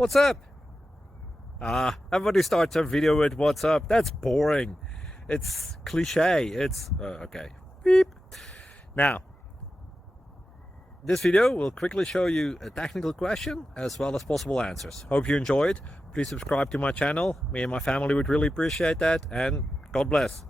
What's up? Everybody starts a video with what's up. That's boring. It's cliche. It's okay. Beep. Now, this video will quickly show you a technical question as well as possible answers. Hope you enjoyed. Please subscribe to my channel. Me and my family would really appreciate that, and God bless.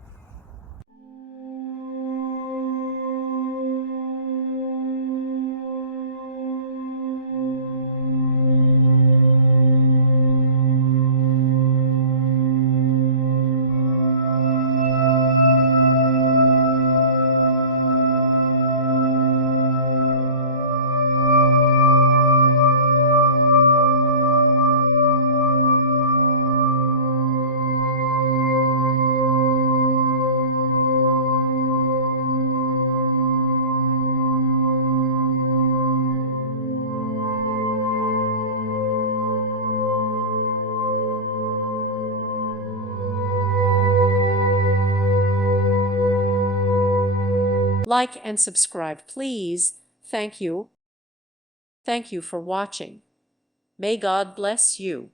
Like and subscribe, please. Thank you. Thank you for watching. May God bless you.